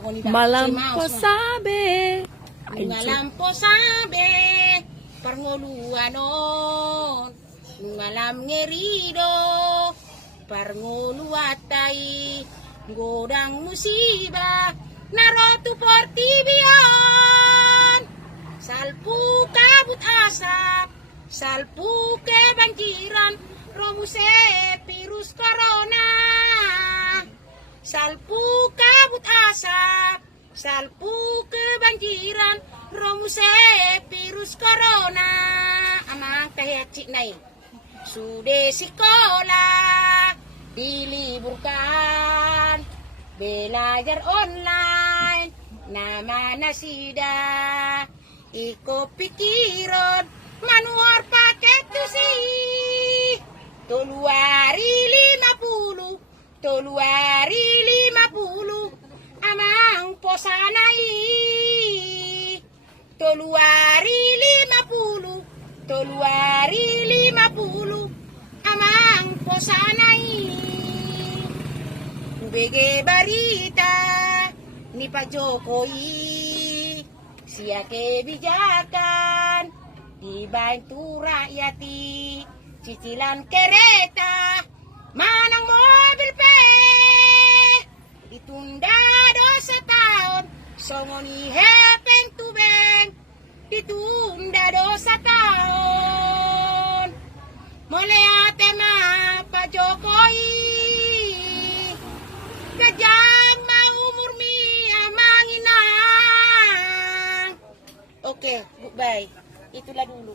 Malampo sabi. Malampo sabi. Parngoluanon. Ngalam ngerido. Parngoluatay. Godang musibah. Narotu portibion. Salpu kabut asap. Salpu kebanjiran. Romuse virus corona. Salpu kabut asap. Salpu kebanjiran. Romuse virus corona. Amang kahecik nai. Sudah sekolah diliburkan. Belajar online. Nama nasida. Iko pikiran. Manuar paket tusi. Toluari 50. Toluari 50. Amang posanai. Toluari 50. Toluari 50. Amang posanai. Bege barita ni Pak Jokowi. Sia kebijakan dibantu rakyati. Cicilan kereta, manang mobil pe, ditunda 2 tahun, songoni hepeng tubeng, ditunda 2 tahun. Mulai atema Pak Jokowi, kejam mau umur mi amanginang. Oke, bye. Itulah dulu.